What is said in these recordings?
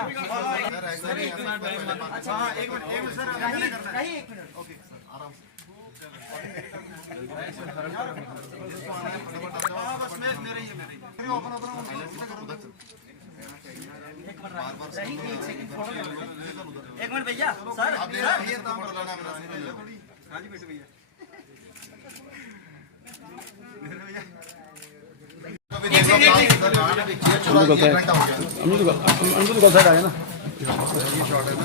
अच्छा हाँ, एक मिनट सर, नहीं एक मिनट, ओके आराम से। हाँ बस मेरे ही एक मिनट भैया सर, हाँ जी बैठे भैया। हमको तो साइड आया ना, ये शॉट है ना,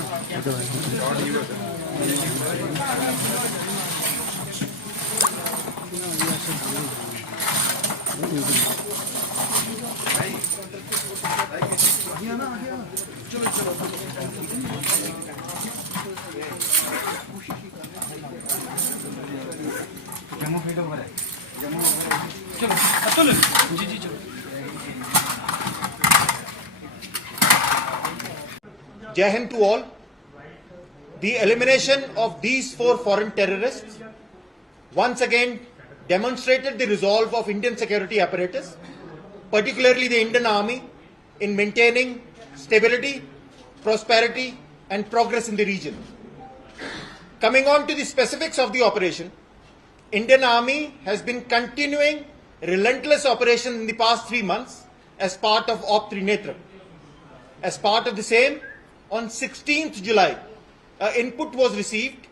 चलो चलो जम्मू फील्ड ओवर है, चलो चलो जी जी चलो। Jai Hind to all. The elimination of these 4 foreign terrorists once again demonstrated the resolve of Indian security apparatus, particularly the Indian Army, in maintaining stability, prosperity and progress in the region. Coming on to the specifics of the operation, Indian Army has been continuing relentless operations in the past 3 months as part of Op 3 Netra. As part of the same, on 16th July, input was received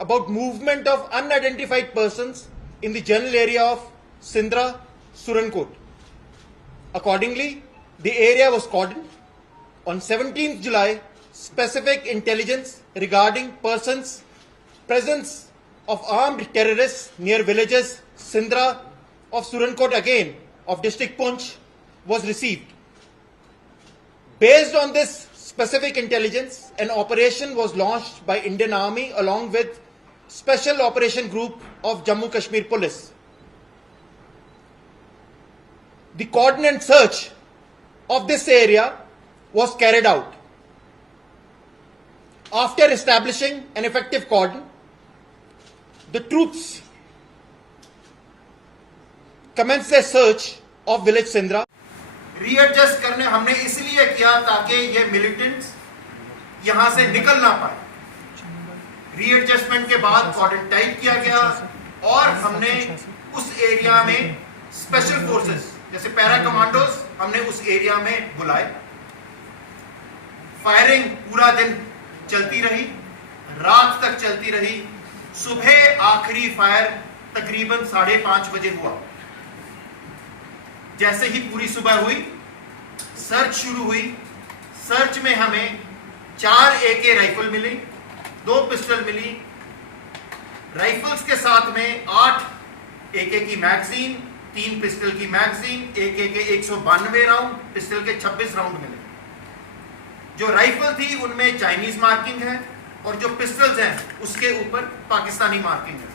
about movement of unidentified persons in the general area of Sindra, Surankot. Accordingly, the area was cordoned. On 17th July, specific intelligence regarding persons' presence of armed terrorists near villages Sindra of Surankot again of district Poonch was received. Based on this specific intelligence, an operation was launched by Indian Army along with Special Operation Group of Jammu Kashmir Police. The coordinate search of this area was carried out. After establishing an effective cordon, the troops commenced their search of village Sindra. Readjust करने हमने इसलिए किया ताकि ये militants यहां से निकल ना पाए। रीएडजस्टमेंट के बाद कॉर्डन टाइट किया गया और हमने उस एरिया में स्पेशल फोर्सेस जैसे पैरा कमांडोज हमने उस एरिया में बुलाए। फायरिंग पूरा दिन चलती रही, रात तक चलती रही। सुबह आखिरी फायर तकरीबन 5:30 बजे हुआ। जैसे ही पूरी सुबह हुई, सर्च शुरू हुई। सर्च में हमें 4 AK राइफल मिली, 2 पिस्टल मिली। राइफल्स के साथ में 8 AK की मैगजीन, 3 पिस्टल की मैगजीन, AK के 192 राउंड, पिस्टल के 26 राउंड मिले। जो राइफल थी उनमें चाइनीज मार्किंग है और जो पिस्टल्स हैं उसके ऊपर पाकिस्तानी मार्किंग है।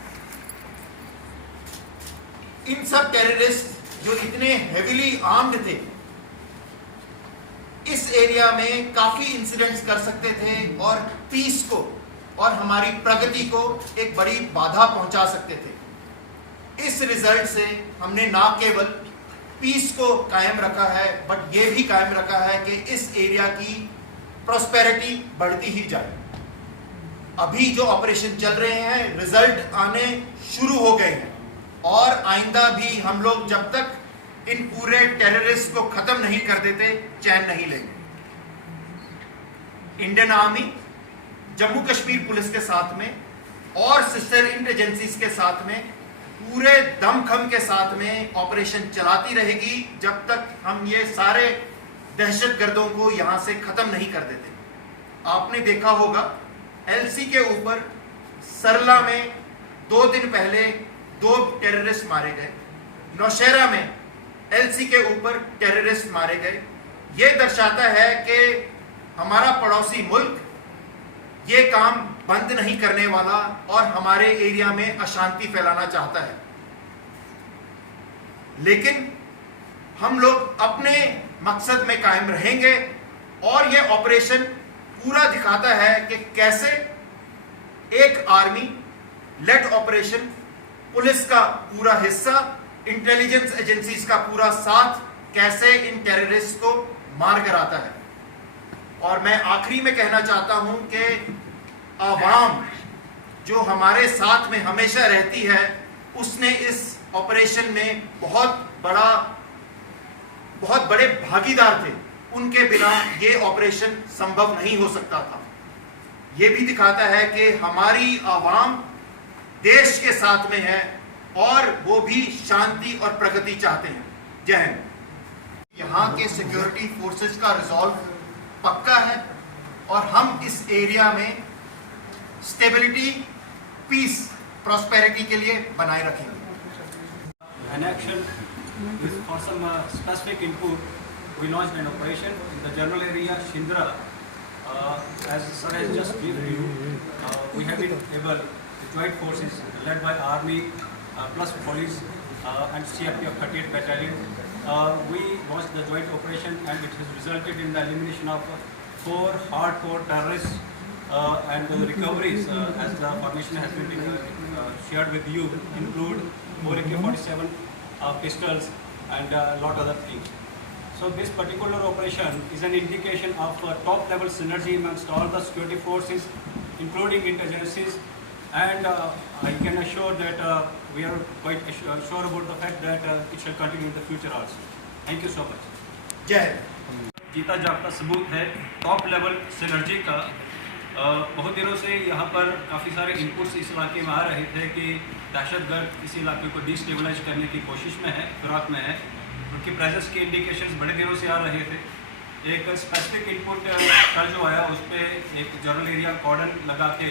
इन सब टेररिस्ट जो इतने हेवीली आर्म्ड थे, इस एरिया में काफी इंसिडेंट्स कर सकते थे और पीस को और हमारी प्रगति को एक बड़ी बाधा पहुंचा सकते थे। इस रिजल्ट से हमने ना केवल पीस को कायम रखा है बट ये भी कायम रखा है कि इस एरिया की प्रॉस्पेरिटी बढ़ती ही जाए। अभी जो ऑपरेशन चल रहे हैं, रिजल्ट आने शुरू हो गए हैं और आइंदा भी हम लोग जब तक इन पूरे टेररिस्ट को खत्म नहीं कर देते चैन नहीं लेंगे। Indian army Jammu Kashmir police के साथ में और सिस्टर इंटेलिजेंसीज के साथ में पूरे दमखम के साथ में ऑपरेशन चलाती रहेगी जब तक हम ये सारे दहशतगर्दों को यहां से खत्म नहीं कर देते। आपने देखा होगा LC के ऊपर सरला में 2 दिन पहले 2 टेररिस्ट मारे गए। नौशहरा में LC के ऊपर टेररिस्ट मारे गए। यह दर्शाता है कि हमारा पड़ोसी मुल्क ये काम बंद नहीं करने वाला और हमारे एरिया में अशांति फैलाना चाहता है। लेकिन हम लोग अपने मकसद में कायम रहेंगे और यह ऑपरेशन पूरा दिखाता है कि कैसे एक आर्मी लेड ऑपरेशन, पुलिस का पूरा हिस्सा, इंटेलिजेंस एजेंसीज का पूरा साथ कैसे इन टेररिस्ट को मार कर आता है। और मैं आखिरी में कहना चाहता हूं कि आवाम जो हमारे साथ में हमेशा रहती है, उसने इस ऑपरेशन में बहुत बड़े भागीदार थे। उनके बिना ये ऑपरेशन संभव नहीं हो सकता था। ये भी दिखाता है कि हमारी आवाम देश के साथ में है और वो भी शांति और प्रगति चाहते हैं। जय हिंद। यहाँ के सिक्योरिटी फोर्सेस का रिजॉल्व पक्का है और हम इस एरिया में स्टेबिलिटी, पीस, प्रॉस्पेरिटी के लिए बनाए रखेंगे। An action is for some specific input. We launched an operation in the general area Shindra. As sir has just given you, we have been able, the joint forces led by Army plus police and CRPF 38th Battalion, we launched the joint operation and it has resulted in the elimination of 4 hardcore terrorists and the recoveries as the formation has been shared with you include 4 AK-47 pistols and a lot other things. So this particular operation is an indication of top level synergy amongst all the security forces including intelligences, and I can assure that we are quite sure about the fact that it shall continue in the future also. Thank you so much. जय हिंद। जीता जागता सबूत है top level synergy का। बहुत दिनों से यहाँ पर काफ़ी सारे इनपुट्स इस इलाके में आ रहे थे कि दहशतगर्द इस इलाके को डिस्टेबलाइज करने की कोशिश में है, फिराक में है। उनकी प्रेजेंस के इंडिकेशंस बड़े दिनों से आ रहे थे। एक स्पेसिफिक इनपुट कल जो आया उस पर एक जनरल एरिया कॉर्डन लगा के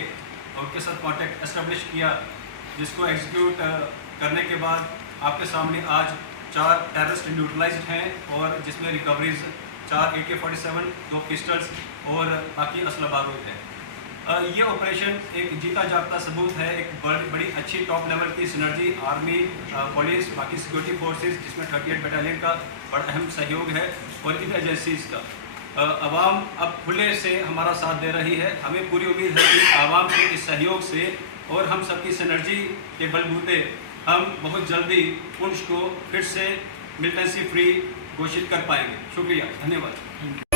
उनके साथ कांटेक्ट एस्टेब्लिश किया, जिसको एग्जीक्यूट करने के बाद आपके सामने आज 4 टेररिस्ट न्यूट्रलाइज्ड हैं और जिसमें रिकवरीज 4 AK-47, 2 पिस्टल्स और बाकी असला बारूद है। ये ऑपरेशन एक जीता जागता सबूत है, एक बड़ी अच्छी टॉप लेवल की सिनर्जी आर्मी, पुलिस, बाकी सिक्योरिटी फोर्सेस जिसमें 38 बटालियन का बड़ा अहम सहयोग है और इन एजेंसीज का। आवाम अब खुले से हमारा साथ दे रही है। हमें पूरी उम्मीद है कि आवाम के इस सहयोग से और हम सबकी सिनर्जी के बलबूते हम बहुत जल्दी पुंछ को फिर से मिलिटेंसी फ्री घोषित कर पाएंगे। शुक्रिया, धन्यवाद।